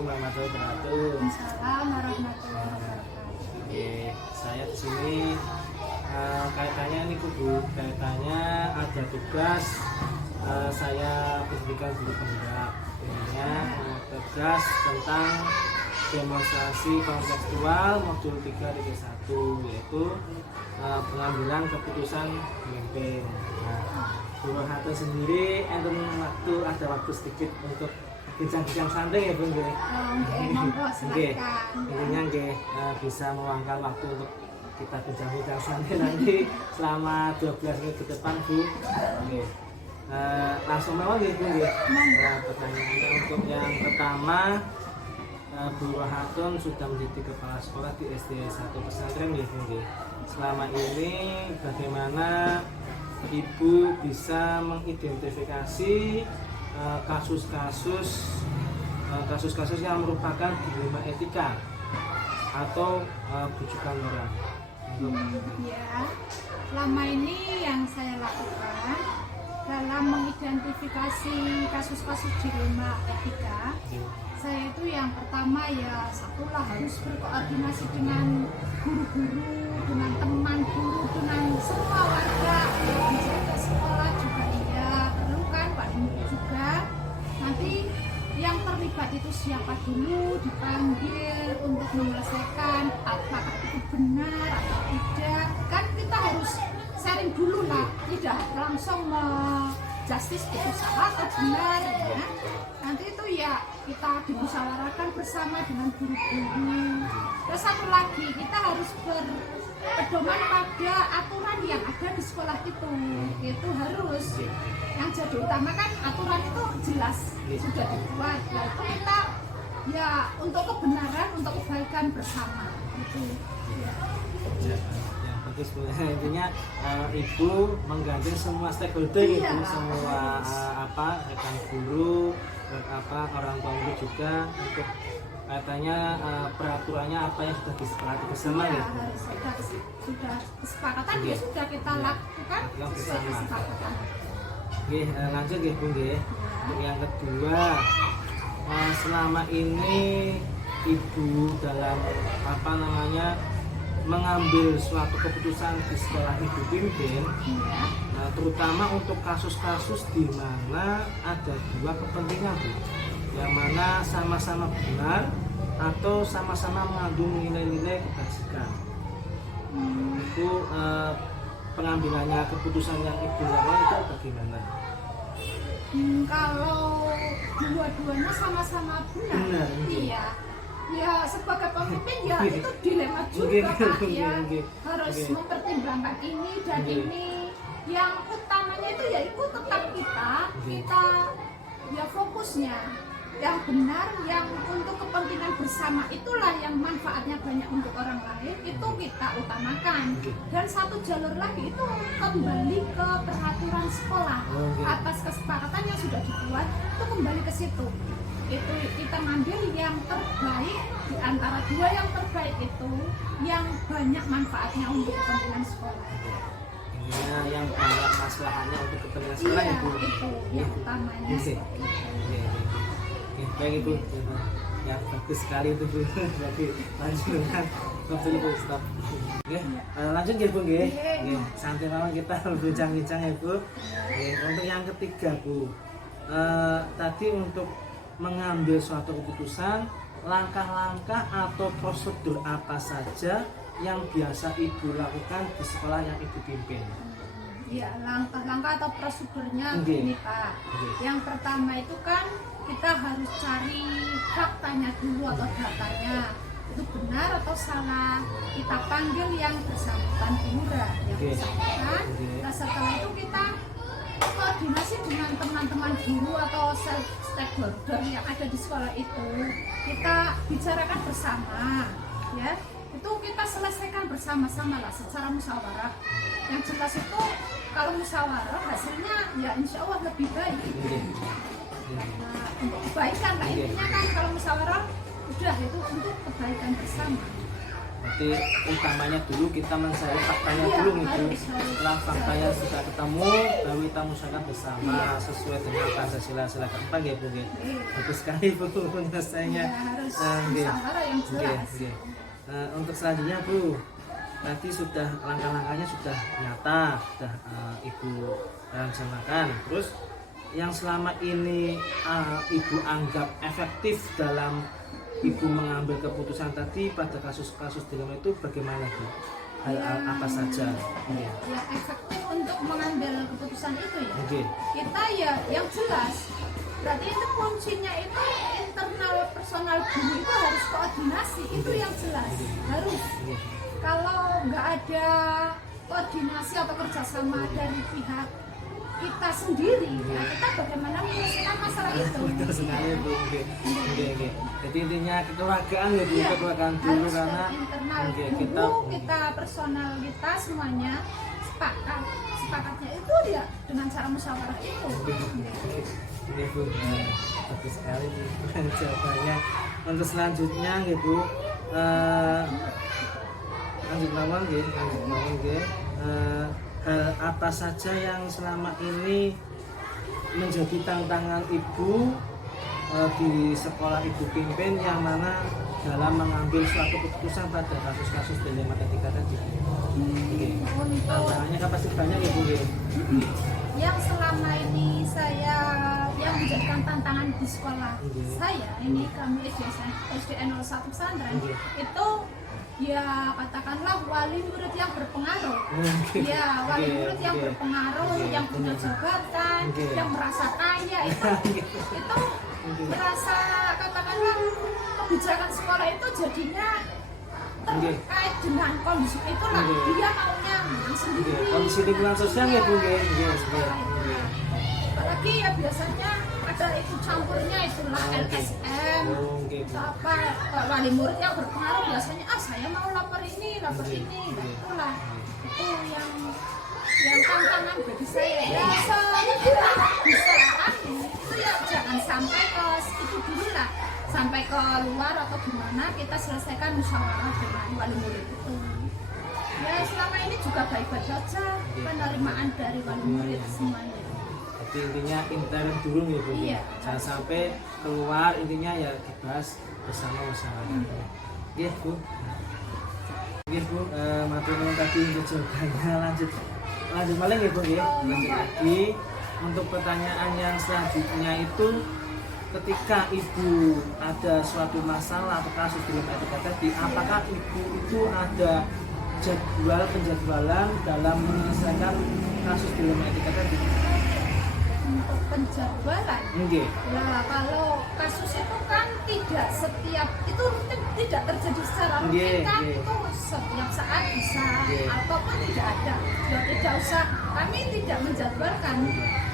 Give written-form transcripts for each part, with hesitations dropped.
Assalamualaikum warahmatullahi wabarakatuh. Waalaikumsalam warahmatullahi wabarakatuh. Oke, saya di sini kaitannya ini Bu, kaitannya ada tugas saya pendidikan guru penggerak. Ini tugas tentang demonstrasi kontekstual modul 3 titik 1, yaitu pengambilan keputusan pemimpin. Nah, Guru Hatun sendiri enten ada waktu sedikit untuk bincang-bincang santai ya Bu. Monggo silakan. Intinya bisa meluangkan waktu untuk kita bincang-bincang santai nanti selama 12 menit ke depan Bu. Oke. Langsung mawon nggih Bu nggih. Pertanyaannya untuk yang pertama, Bu Hatun sudah menjadi kepala sekolah di SD 1 pesantren nggih Bu nggih. Selama ini bagaimana Ibu bisa mengidentifikasi kasus-kasus yang merupakan dilema etika atau bujukan moral? Ya, selama ini yang saya lakukan dalam mengidentifikasi kasus-kasus dilema etika, saya itu yang pertama ya satulah harus berkoordinasi dengan guru-guru, dengan teman guru, dengan semua warga, menjaga sekolah juga iya perlu kan, Pak Murid juga. Nanti yang terlibat itu siapa dulu dipanggil untuk menyelesaikan apakah itu benar atau tidak, kan kita harus sharing dulu lah, tidak langsung justice itu salah atau benar ya. Nanti itu ya kita dimusyawarahkan bersama dengan guru-guru. Terus satu lagi kita harus berpedoman pada aturan yang ada di sekolah itu harus yang jadi utama kan aturan itu jelas sudah dibuat, yaitu kita ya untuk kebenaran, untuk kebaikan bersama itu ya. Bagus Bu. Intinya Ibu menggandeng semua stakeholder gitu, semua rekan guru, orang tua murid juga untuk katanya peraturannya apa yang sudah disepakati bersama ya. Sudah kesepakatan ya sudah kita lakukan sesuai kesepakatan. Oke, lanjut ya Bu nggih. Untuk yang kedua, selama ini Ibu dalam mengambil suatu keputusan di sekolah Ibu pimpin, terutama untuk kasus-kasus di mana ada dua kepentingan Bu, yang mana sama-sama benar atau sama-sama mengandung nilai-nilai kebajikan. Itu pengambilannya keputusan yang Ibu lakukan itu bagaimana? Kalau dua-duanya sama-sama benar. Iya. Ya sebagai pemimpin ya itu dilema juga Pak ya, harus mempertimbangkan ini dan ini. Yang utamanya itu ya itu tetap kita ya fokusnya yang benar, yang untuk kepentingan bersama, itulah yang manfaatnya banyak untuk orang lain, itu kita utamakan. Dan satu jalur lagi itu kembali ke peraturan sekolah atas kesepakatan yang sudah dibuat, itu kembali ke situ. Itu kita ngambil yang terbaik di antara dua yang terbaik itu yang banyak manfaatnya untuk kepentingan sekolah. Intinya yang banyak masalahnya untuk kepentingan sekolah iya, Ibu. Itu yang utamanya. Baik Ibu. Ya bagus sekali itu Bu. Jadi lanjutkan. Stop dulu Bu, stop. Oke, lanjut ya Bu nggih. Nggih, santai mawon kita berbincang-bincang ya Bu. Untuk yang ketiga Bu. Tadi untuk mengambil suatu keputusan, langkah-langkah atau prosedur apa saja yang biasa Ibu lakukan di sekolah yang Ibu pimpin? Ya, langkah-langkah atau prosedurnya begini Pak. Yang pertama itu kan kita harus cari faktanya dulu atau datanya, itu benar atau salah. Kita panggil yang bersangkutan dulu yang bersangkutan. Nah setelah itu kita koordinasi dengan teman-teman guru atau stakeholder yang ada di sekolah itu, kita bicarakan bersama ya, itu kita selesaikan bersama-sama lah secara musyawarah. Yang jelas itu kalau musyawarah hasilnya ya insya Allah lebih baik. Nah, untuk kebaikan lah intinya kan, kalau musyawarah udah itu untuk kebaikan bersama. Berarti utamanya dulu kita mencari faktanya Iya, dulu Ibu. harus. Setelah faktanya sudah ketemu, baru kita musyawarah bersama sesuai dengan Pancasila. Silakan Pak ya Bu. Ya. Bagus sekali Bu penyelesaiannya. Ya, harus Nggih. musyawarah yang jelas. Nggih. Untuk selanjutnya Bu, tadi sudah langkah-langkahnya sudah nyata, sudah Ibu rencanakan. Terus yang selama ini Ibu anggap efektif dalam Ibu mengambil keputusan tadi pada kasus-kasus dilema itu bagaimana Bu? Hal apa saja? Nggih. Ya, efektif untuk mengambil keputusan itu ya. Nggih. Kita ya yang jelas. Berarti itu kuncinya itu internal personal guru itu harus koordinasi, itu yang jelas. Harus. Nggih. Kalau nggak ada koordinasi atau kerjasama dari pihak kita sendiri, nah kita bagaimana menyelesaikan masalah itu? Betul sekali Bu. Nggih. Nggih. Jadi intinya kekeluargaan ya Bu, Iya, kekeluargaan dulu harus karena dari internal nggih, guru, kita personal kita semuanya sepakatnya itu ya dengan cara musyawarah itu. Ini Bu, bagus sekali Bu jawabannya. Untuk selanjutnya nggih Bu, lanjut mawon nggih. Hal apa saja yang selama ini menjadi tantangan Ibu di sekolah Ibu pimpin yang mana dalam mengambil suatu keputusan pada kasus-kasus dilema etika tadi? Nggih. Untuk Tantangannya kan pasti banyak ya Bu. Nggih. yang selama ini saya yang menjadikan tantangan di sekolah saya ini kami SDN 01 Pesantren itu ya katakanlah wali murid yang berpengaruh, ya wali murid yang berpengaruh, yang punya jabatan, yang merasa kaya itu merasa katakanlah kebijakan sekolah itu jadinya terkait dengan kondisi itulah dia maunya menang sendiri. Kondisi lingkungan sosial ya Bu. Apalagi ya biasanya ada ikut campurnya itulah LSM atau apa wali murid yang berpengaruh biasanya saya mau lapor ini itulah itu yang tantangan bagi saya ya bisa itu ya jangan sampai ke itu dulu lah sampai ke luar atau gimana kita selesaikan musyawarah dengan wali murid itu ya selama ini juga baik-baik saja penerimaan dari wali murid semuanya. Jadi intinya intern dulu ya Bu. Iya. Jangan sampai keluar, intinya ya dibahas bersama musyawarah. Iya Bu. Iya Bu, matur nuwun tadi untuk jawabannya. Lanjut malah ya Bu ya. Lanjut lagi untuk pertanyaan yang selanjutnya itu ketika Ibu ada suatu masalah atau kasus dilema etika tadi, apakah Ibu itu ada penjadwalan dalam menyelesaikan kasus dilema etika tadi? Untuk penjadwalan Nggih. nah kalau kasus itu kan tidak setiap itu rutin tidak terjadi secara rutin Nggih, kan nggih. itu setiap saat bisa Nggih. ataupun tidak ada ya tidak usah kami tidak menjadwalkan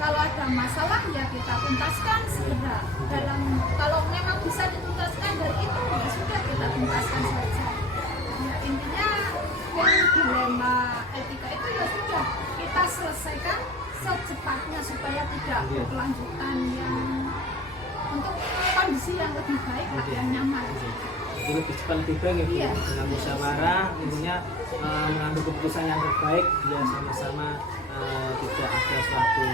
kalau ada masalah ya kita tuntaskan segera dalam kalau memang bisa dituntaskan dari itu ya sudah kita tuntaskan saja ya intinya yang dilema etika itu ya sudah kita selesaikan secepatnya supaya tidak berkelanjutan yang untuk kondisi yang lebih baik lah yang nyaman. Jadi lebih cepat lebih baik ya Bu. Iya. Dengan musyawarah intinya mengambil keputusan yang terbaik biar sama-sama tidak ada suatu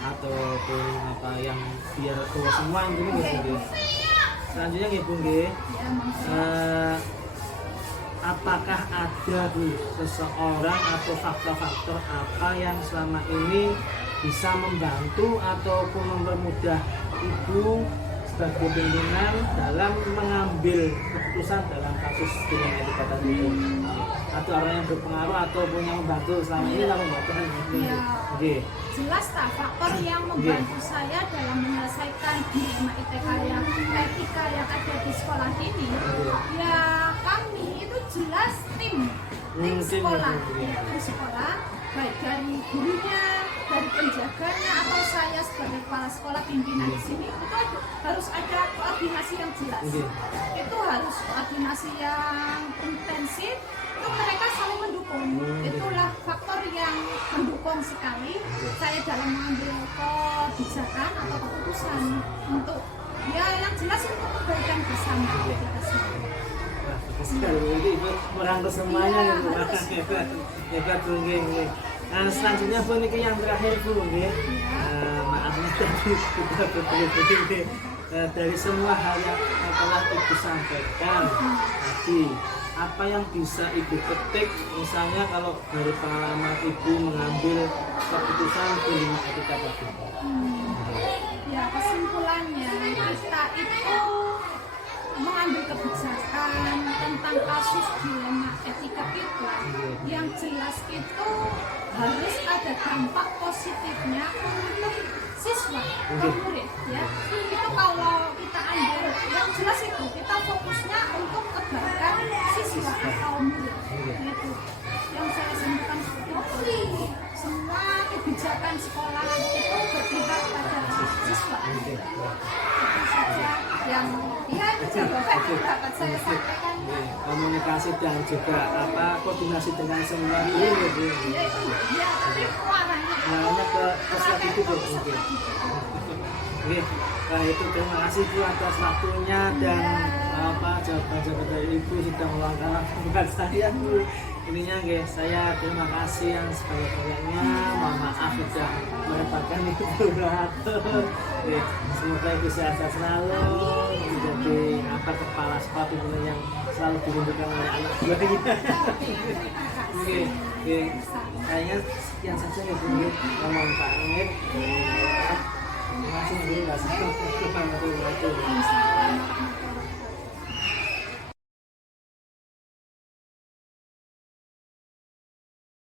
ataupun apa yang biar keluar semua intinya gitu Bu. Selanjutnya ya Bu nggih. Ya, maksudnya Apakah ada Bu seseorang atau faktor-faktor apa yang selama ini bisa membantu ataupun mempermudah Ibu sebagai pimpinan dalam mengambil keputusan dalam kasus dilema etika tadi itu? Atau orang yang berpengaruh ataupun yang membantu selama ini dalam membantu Iya. Oke. jelas tak faktor yang membantu saya dalam menyelesaikan dilema etika yang ada di sekolah ini ya kami itu jelas tim sekolah ya, tim sekolah baik dari gurunya dari penjaganya atau saya sebagai kepala sekolah pimpinan di sini itu harus ada koordinasi yang jelas itu harus koordinasi yang intensif itu mereka saling mendukung itulah faktor yang mendukung sekali saya dalam mengambil kebijakan atau keputusan untuk ya yang jelas untuk kebaikan bersama kita semua. Wah, bagus sekali. Jadi Ibu merangkul semuanya ya, Bu. Hebat, hebat Bu. Nggih. Nah, selanjutnya Bu niki yang terakhir Bu nggih. Maafnya tadi kita betul-betul dari semua hal yang telah Ibu sampaikan tadi, apa yang bisa Ibu petik misalnya kalau dari pengalaman Ibu mengambil keputusan di etika tadi? Ya, kesimpulannya kita itu mengambil kebijakan tentang kasus dilema etika kita yang jelas itu harus ada dampak positifnya untuk siswa atau murid ya. Itu kalau kita ambil yang jelas itu kita fokusnya untuk kebaikan siswa atau murid itu yang saya simpulkan seperti itu. Semua kebijakan sekolah itu berpihak pada siswa. Itu saja yang ya itu dapat saya sampaikan. Komunikasi dan juga koordinasi dengan semua guru ya Bu. Ya itu ya tapi warnanya Nah, ke slide itu Bu. Oke. Nah, itu terima kasih Bu atas waktunya dan jawaban-jawaban dari Ibu sudah meluangkan waktu buat saya Bu. Ininya nggih, saya terima kasih yang sebanyak-banyaknya. Mohon maaf sudah merepotkan Ibu Ratul. Semoga Ibu sehat selalu, menjadi kepala sekolah pimpinan yang selalu dirindukan oleh anak buahnya. Oke, kayaknya sekian saja ya Bu. Mohon pamit. Terima kasih Bu.